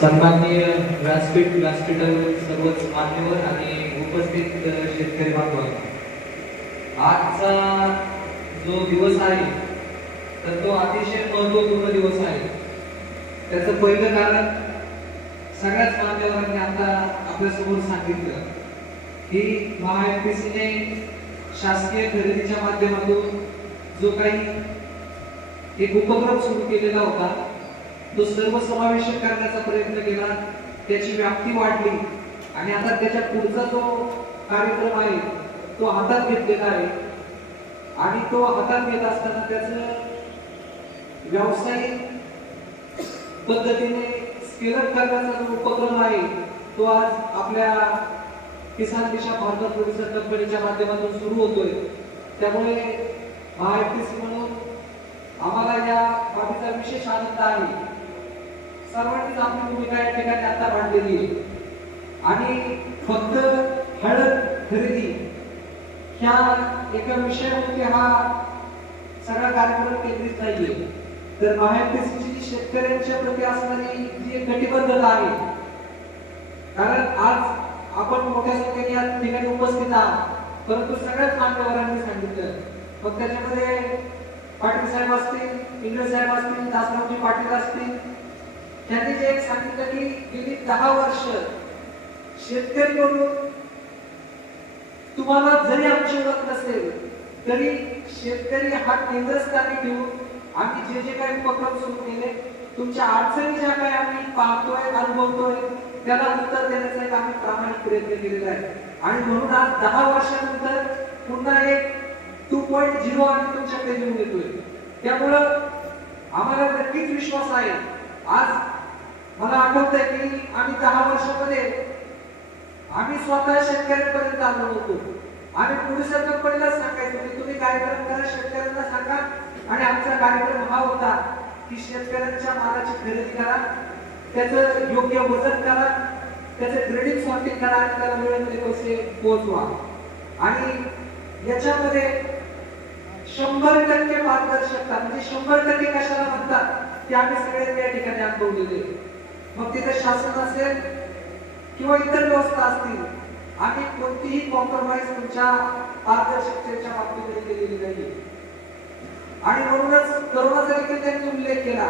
सन्माननीय व्यासपीठावरील सर्वच मान्यवर आणि उपस्थित शेतकरी बांधवांनो, आजचा जो दिवस आहे तर तो अतिशय महत्त्वपूर्ण दिवस आहे. त्याचं पहिलं कारण सगळ्याच मान्यवरांनी आता आपल्या समोर सांगितलं की महाएफपीसीने शासकीय खरेदीच्या माध्यमातून जो काही एक उपक्रम सुरू केलेला होता तो सर्वसमावेशक करण्याचा प्रयत्न केला, त्याची व्याप्ती वाढली आणि आता त्याच्या पुढचा जो कार्यक्रम आहे तो हातात घेतलेला आहे. आणि तो हातात घेत असताना त्याचं व्यावसायिक पद्धतीने स्केल अप करण्याचा जो उपक्रम आहे तो आज आपल्या किसान दिशा भारत प्रोड्युसर कंपनीच्या माध्यमातून सुरू होतोय. त्यामुळे महाएफपीसी म्हणून आम्हाला या बाबीचा विशेष आनंद आहे. सर्वांनीच आपली भूमिका या ठिकाणी आता मांडलेली आहे आणि फक्त हळद खरेदी ह्या एका विषयावरती हा सगळा कार्यक्रम केंद्रित नाहीये. तर महाएफपीसीची शेतकऱ्यांच्या प्रती असणारी जी एक कटिबद्धता आहे, कारण आज आपण मोठ्या संख्येने या ठिकाणी उपस्थित आहात, परंतु सगळ्याच मान्यवरांनी सांगितलं, मग त्याच्यामध्ये पाटील साहेब असतील, इंद्र साहेब असतील, दासरावजी पाटील असतील, त्यांनी जे एक सांगितलं की गेली 10 वर्ष शेतकरी म्हणून तुम्हाला जरी आमची ओळख नसेल तरी शेतकरी हा केंद्रस्थानी ठेवून आम्ही जे जे काही उपक्रम सुरू केले, तुमच्या अडचणी ज्या काही आम्ही पाहतोय, अनुभवतोय, त्याला उत्तर देण्याचा एक आम्ही प्रामाणिक प्रयत्न केलेला आहे. आणि म्हणून आज 10 वर्षानंतर पुन्हा एक 2.0 आम्ही तुमच्याकडे घेऊन येतोय. त्यामुळं आम्हाला नक्कीच विश्वास आहे. आज मला आठवतंय की आम्ही 10 वर्षामध्ये आम्ही स्वतः शेतकऱ्यांपर्यंत आलो होतो. आम्ही प्रोड्युसर कंपनीला सांगायचो की तुम्ही कार्यक्रम करा, शेतकऱ्यांना सांगा. आणि आमचा कार्यक्रम हा होता की शेतकऱ्यांच्या मालाची खरेदी करा, त्याचं योग्य वजन करा, त्याचं ग्रेडिंग सॉर्टिंग करा आणि त्याला वेळेमध्ये पैसे पोहोचवा. आणि याच्यामध्ये 100% पारदर्शकता, म्हणजे 100% कशाला म्हणतात ते आम्ही सगळे या ठिकाणी अनुभवलेले. मग तिथे शासन असेल किंवा इतर व्यवस्था असतील, आम्ही कोणतीही कॉम्प्रोमाइज तुमच्या पारदर्शकतेच्या बाबतीत केलेली नाही. आणि म्हणूनच करोनाचा देखील त्यांनी उल्लेख केला.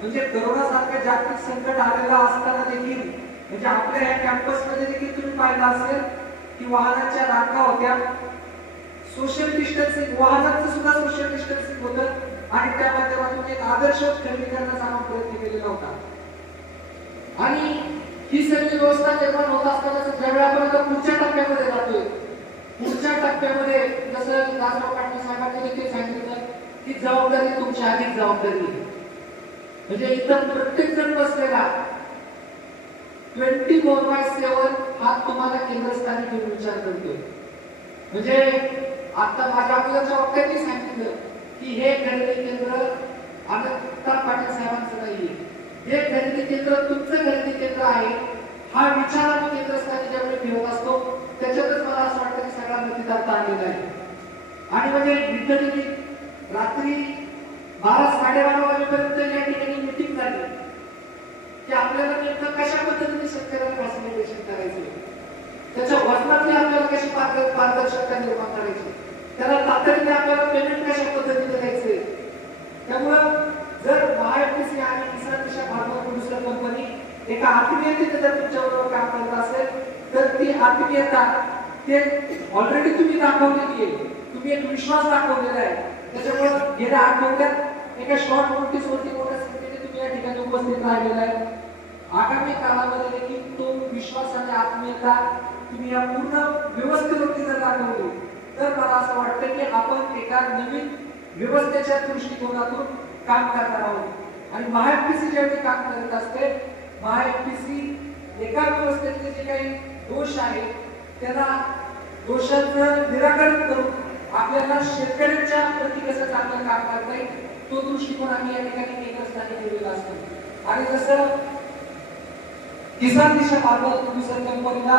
म्हणजे करोनासारखे जागतिक संकट आलेला असताना देखील, म्हणजे आपल्या या कॅम्पसमध्ये देखील तुम्ही पाहिलं असेल की वाहनांच्या रांगा होत्या, सोशल डिस्टन्सिंग, वाहनांचं सुद्धा सोशल डिस्टन्सिंग होतं आणि त्या माध्यमातून एक आदर्श खरेदी करण्याचा आम्ही प्रयत्न केलेला होता. आणि ही सगळी व्यवस्था निर्माण होत असताना ज्यावेळी आपण आता पुढच्या टप्प्यामध्ये जातोय, पुढच्या टप्प्यामध्ये जसं दासराव पाटील साहेबांनी देखील सांगितलं की जबाबदारी तुमची अधिक जबाबदारी आहे. म्हणजे इथं प्रत्येक जण बसलेला 24/7 हा तुम्हाला केंद्रस्थानी घेऊन विचार करतोय. म्हणजे आता माझ्या अगोदरच्या वक्त्यांनी सांगितलं की हे खरेदी केंद्र अनंत पाटील साहेबांचं नाहीये, हे खरेदी केंद्र तुमचं खरेदी केंद्र आहे. हा विचार आम्ही केंद्रस्थानी ज्यावेळी ठेवत असतो त्याच्यातच मला असं वाटतं की सगळा प्रतिदार आणलेला आहे. आणि म्हणजे लिटरली रात्री 12-12:30 वाजेपर्यंत या ठिकाणी मीटिंग झाली की आपल्याला नेमकं कशा पद्धतीने शेतकऱ्यांना फॅसिलिटेशन करायचं, त्याच्या वजनातली आपल्याला कशी पारदर्शकता निर्माण करायची, त्याला तातडीने आपल्याला पेमेंट कशा पद्धतीने द्यायचे. त्यामुळं जर महाएफपीसी आणि किसान दिशा भारत प्रोड्युसर कंपनी एका आत्मीयतेने जर तुमच्याबरोबर काम करत असेल तर ती आत्मीयता ते ऑलरेडी तुम्ही दाखवलेली आहे, तुम्ही एक विश्वास दाखवलेला आहे. त्याच्यामुळे गेल्या आठवड्यात एका शॉर्ट नोटीसवरती मोठ्या संख्येने तुम्ही या ठिकाणी उपस्थित राहिलेला आहे. आगामी काळामध्ये देखील तो विश्वास आणि आत्मीयता तुम्ही या पूर्ण व्यवस्थेवरती जर दाखवली तर मला असं वाटतं की आपण एका नवीन व्यवस्थेच्या दृष्टिकोनातून काम करणार आहोत. आणि महाएफपीसी ज्यावेळी काम करत असते, महाएफपीसी एका व्यवस्थेतले जे काही दोष आहेत त्याला दोषांचं निराकरण करून आपल्याला शेतकऱ्यांच्या प्रती कसं चांगलं काम करता येईल तो दृष्टिकोन आम्ही या ठिकाणी केंद्रस्थानी ठेवलेला असतो. आणि जसं किसान दिशा भारत प्रोड्युसर कंपनीला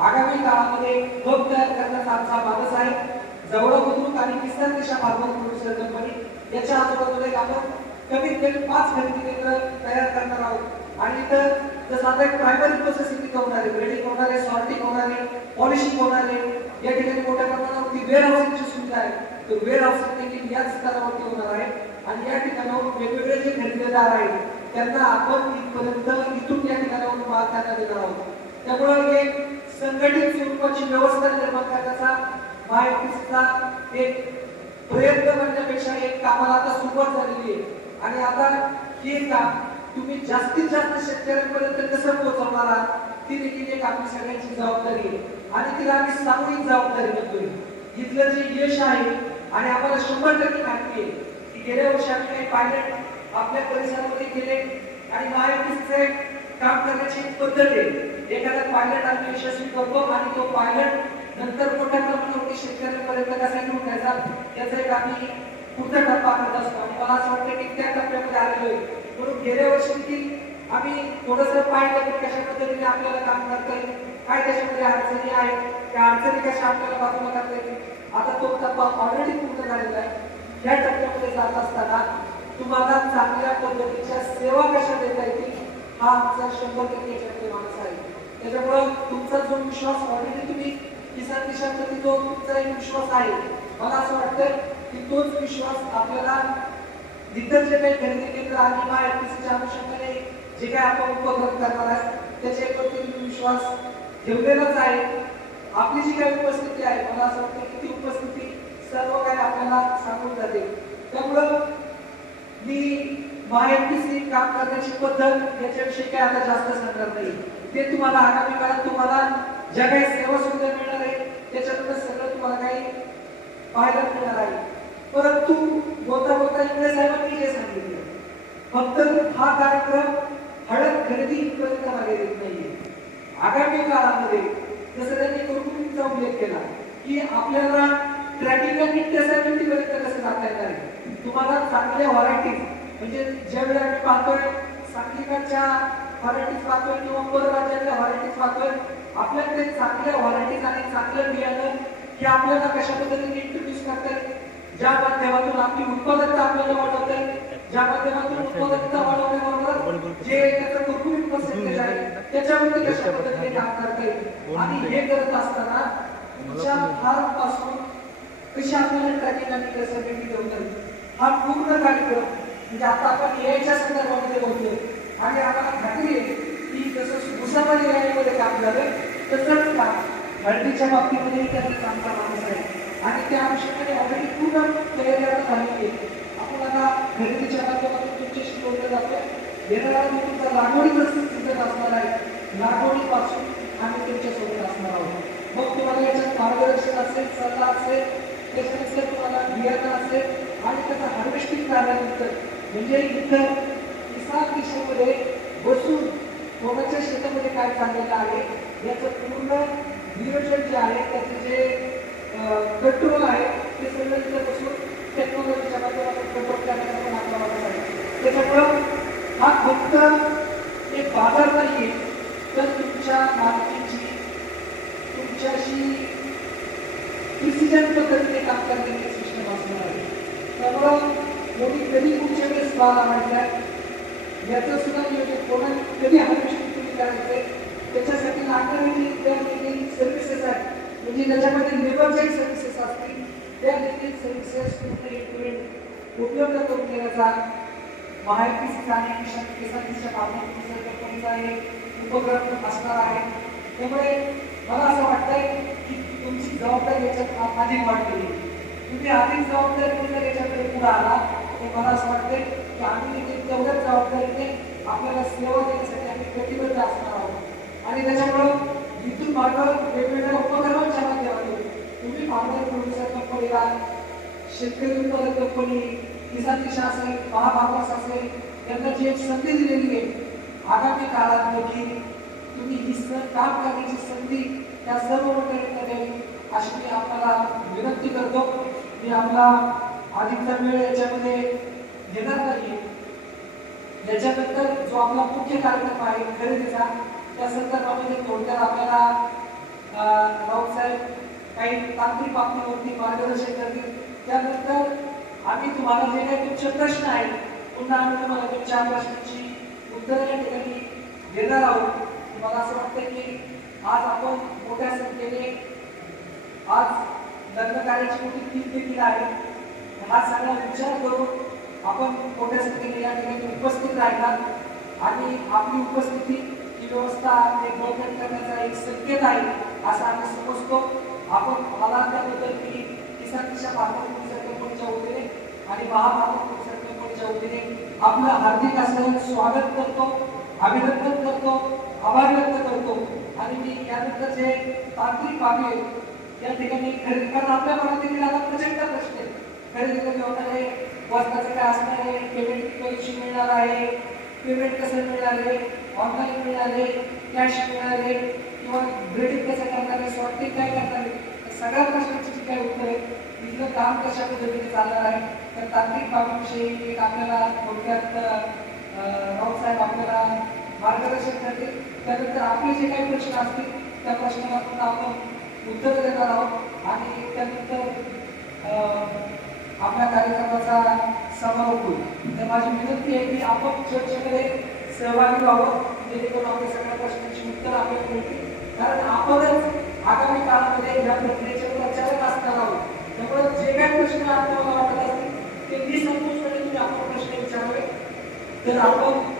आगामी काळामध्ये हब तयार करण्याचा आमचा मानस आहे. जवळ बुद्रुक आणि किसान दिशा भारत प्रोड्युसर कंपनी याच्या आजूबाजूला आपण कमीत कमी 5 खरेदी केंद्र तयार करणार आहोत. आणि इथं जसं आता एक प्रायमरी प्रोसेस इथे होणार आहे, ग्रेडिंग होणार आहे, सॉर्टिंग होणार आहे, पॉलिशिंग होणार आहे. या ठिकाणी मोठ्या प्रमाणावरती वेअर हाऊसिंगची सुविधा आहे, तर वेअर हाऊसिंग देखील याच स्तरावरती होणार आहे. आणि या ठिकाणावर वेगवेगळे जे खरेदीदार आहेत त्यांना आपण इथपर्यंत इथून या ठिकाणावर माल त्यांना देणार आहोत. त्यामुळे एक संघटित स्वरूपाची व्यवस्था निर्माण करण्याचा महायुतीचा एक प्रयत्न करण्यापेक्षा एक कामाला आता सुरुवात झालेली आहे. आणि आता हे काम तुम्ही जास्तीत जास्त शेतकऱ्यांपर्यंत कसं पोहोचवणार आहात ती देखील एक आपली सगळ्यांची जबाबदारी आहे. आणि तिला आम्ही सामूहिक जबाबदारी म्हणतोय. इथलं जे यश आहे आणि आम्हाला 100% माहिती आहे की गेल्या वर्षी आम्ही काही पायलट आपल्या परिसरामध्ये केले आणि महायुतीचे काम करण्याची पद्धत आहे. एखादा पायलट आम्ही यशस्वी करतो आणि तो पायलट नंतर मोठ्या प्रमाणावरती शेतकऱ्यांपर्यंत कसा घेऊन जायचा याचा एक आम्ही पुढचा टप्पा करत असतो. आणि मला असं वाटतं की त्या टप्प्यामध्ये आलेलो आहे. म्हणून गेल्या वर्षी देखील आम्ही थोडंसं पाहिलं की कशा पद्धतीने आपल्याला काम करता येईल, काय त्याच्यामध्ये अडचणी आहेत, त्या अडचणी कशा आपल्याला बाजूला करता येईल. आता तो टप्पा ऑलरेडी पूर्ण झालेला आहे. या टप्प्यामध्ये जात असताना तुम्हाला चांगल्या पद्धतीच्या सेवा कशा देता येतील हा आमचा 100% याच्यामध्ये माणूस आहे. त्याच्यामुळं तुमचा जो विश्वास ऑलरेडी तुम्ही किसान दिशाप्रती जो तुमचा एक विश्वास आहे, मला असं वाटतं की तोच विश्वास आपल्याला इतर जे काही खरेदी केंद्र आणि महायुतीच्या अनुषंगाने जे काही आपण उपक्रम करणार आहे त्याच्यावरती विश्वास ठेवलेलाच आहे. आपली जी काही उपस्थिती आहे मला असं वाटतं की ती उपस्थिती सर्व काही आपल्याला सांगून जाते. त्यामुळं मी महायुतीची काम करण्याची पद्धत याच्याविषयी काय आता जास्त सांगणार नाही. ते तुम्हाला आगामी काळात तुम्हाला ज्या काही सेवा सुविधा मिळणार आहे त्याच्यातून सगळं तुम्हाला काही पाहायला मिळणार आहे. परंतु बोलता बोलता इंग्रज साहेबांनी जे सांगितलं फक्त हा कार्यक्रम हळद खरेदी इथपर्यंत मर्यादित नाहीये. आगामी काळामध्ये जसं त्यांनी कुरकुरीचा उल्लेख केला की आपल्याला ट्रॅकिंग आणि ट्रेसेबिलिटी पर्यंत कसं जाता येणार आहे. तुम्हाला चांगल्या व्हरायटीज म्हणजे ज्यावेळी आम्ही पाहतोय सांगलीकडच्या व्हरायटीज पाहतोय किंवा परराज्यातल्या व्हरायटीज पाहतोय, आपल्याकडे चांगल्या व्हरायटीज आणि चांगलं बियाणं हे आपल्याला कशा पद्धतीने इंट्रोड्यूस करता येईल, ज्या माध्यमातून आपली उत्पादकता आपल्याला वाढवता येईल, ज्या माध्यमातून उत्पादकता वाढवण्याबरोबर जे त्याचं कुरकुरीत पर्सेंटेज आहे त्याच्यावरती कशा पद्धतीने काम करता येईल. आणि हे करत असताना तुमच्या फार्म पासून कशी आपल्याला ट्रॅकिंग आणि ट्रेसेबिलिटी देऊन येईल हा पूर्ण कार्यक्रम म्हणजे आता आपण एआयच्या संदर्भामध्ये बोलतोय आणि आम्हाला खात्री आहे की जसं उसामध्ये एआयमध्ये काम झालं तसंच काम हळदीच्या बाबतीमध्ये त्यांनी चांगला माणूस आहे. आणि त्या अनुषंगाने ऑलरेडी पूर्ण तयारी झालेली आहे. आपण आता खरेदीच्या माध्यमातून तुमच्याशी बोललं जातं. येणारा तुमचा लागवडीचा सीझन असणार आहे. लागवडीपासून आम्ही तुमच्यासोबत असणार आहोत. मग तुम्हाला याच्यात मार्गदर्शन असेल, सल्ला असेल, त्याच्यानंतर तुम्हाला बियाणं असेल आणि त्याचं हार्वेस्टिंग झाल्यानंतर म्हणजे इतर किसान दिशेमध्ये बसून कोणाच्या शेतामध्ये काय चाललेलं आहे याचं पूर्ण नियोजन जे आहे त्याचे जे कंट्रोल आहे ते सगळं बसून टेक्नॉलॉजीच्या माध्यमातून कंट्रोल करण्याचा पण आपला वाटत आहे. त्याच्यामुळं हा फक्त एक बाजार नाहीये तर तुमच्या मालकीची तुमच्याशी प्रिसिजन पद्धतीने काम करण्याची सिस्टम असणार आहे. त्यामुळं मोठी कधी पुढच्या वेळेस बाला म्हणतात याचं सुद्धा नियोजन कोणा कधी हार्वेस्टिंग तुम्ही करायचंय त्याच्यासाठी लागणारी ज्या सर्व्हिसेस आहेत म्हणजे त्याच्यामध्ये लेबरच्या सर्व्हिसेस असतील त्या देखील सर्व्हिसेस उपलब्ध करून देण्याचा महायुतीचा आणि किसानच्या कंपनीचा एक उपक्रम असणार आहे. त्यामुळे मला असं वाटतंय की तुमची जबाबदारी याच्यात अधिक वाढलेली. तुम्ही अधिक जबाबदारी जर याच्याकडे पुढे आला तर मला असं वाटतंय की आम्ही देखील तेवढ्याच जबाबदारीने आपल्याला सेवा देण्यासाठी आम्ही कटिबद्ध असणार आहोत. आणि त्याच्यामुळं इथून मागं वेगवेगळ्या उपक्रमांच्या माध्यमातून तुम्ही फार्मर प्रोड्युसर कंपनीला, शेतकरी उत्पादक कंपनी, किसान दिशा असेल, महाभारत असेल त्यांना जी एक संधी दिलेली आहे आगामी काळात मोठी तुम्ही ही काम करण्याची संधी त्या सर्व मंडळींना द्यावी अशी मी आपल्याला विनंती करतो. मी आपला अधिकचा वेळ याच्यामध्ये घेणार नाही. याच्यानंतर जो आपला मुख्य कार्यक्रम आहे खरेदीचा त्या संदर्भामध्ये थोडक्यात आपल्याला राऊत साहेब काही तांत्रिक बाबतीवरती मार्गदर्शन करतील. त्यानंतर आम्ही तुम्हाला जे काही तुमचे प्रश्न आहेत पुन्हा आम्ही तुम्हाला तुमच्या प्रश्नांची उत्तरं या ठिकाणी घेणार आहोत. मला असं वाटतं की आज आपण मोठ्या संख्येने आज लग्न कार्याची मोठी टीम देखील आहे. हा सगळा विचार करून आपण मोठ्या संख्येने या ठिकाणी उपस्थित राहिलात आणि आपली उपस्थिती ही व्यवस्था एक बळकट करण्याचा एक संकेत आहे असं आम्ही समजतो. आपण मला त्याबद्दल मी किसान दिशा भारत संघटनेच्या वतीने आणि महाभारत संघटनेच्या वतीने आपलं हार्दिक असं स्वागत करतो, अभिनंदन करतो, आभार व्यक्त करतो. आणि मी यानंतर जे तांत्रिक बाबी आहेत या ठिकाणी खरेदी, कारण आपल्या मनात देखील आता प्रचंड प्रश्न आहेत. खरेदी कमी होणार आहे, वजनाचं काय असणार आहे, पेमेंट कशी मिळणार आहे, पेमेंट कसं मिळणार आहे, ऑनलाईन मिळणार आहे, कॅश मिळणार आहे किंवा ग्रेडिंग कसं करणार आहे, सॉर्टिंग काय करणार आहे, सगळ्या प्रश्नांची जी काही उत्तर आहे तिथलं काम कशा पद्धतीने चालणार आहे. तर तांत्रिक बाबीविषयी एक आपल्याला थोडक्यात राऊत साहेब आपल्याला मार्गदर्शन करतील. त्यानंतर आपले जे काही प्रश्न असतील त्या प्रश्नाला आपण उत्तर देणार आहोत आणि त्यानंतर आपल्या कार्यक्रमाचा समारोप होईल. तर माझी विनंती आहे की आपण चर्चेमध्ये सहभागी व्हावं जेणेकरून आपल्या सगळ्या प्रश्नांची उत्तर आपल्याला मिळतील. कारण आपणच आगामी काळामध्ये या प्रक्रियेचे प्रचारक असणार आहोत. त्यामुळे जे काही प्रश्न आपल्याला वाटत असतील ते निसंकोचपणे तुम्ही आपण प्रश्न विचारावे. तर आपण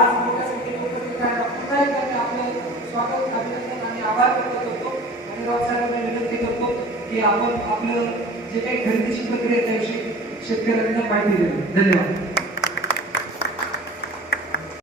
आज मोठ्या संख्येने उपस्थित आहे. पुन्हा एकदा आपलं स्वागत, अभिनंदन आणि आभार व्यक्त करतो आणि राऊत साहेबांना विनंती करतो की आपण आपलं जे काही खरेदीची प्रक्रिया त्याविषयी शेतकऱ्यांना माहिती देऊ. धन्यवाद.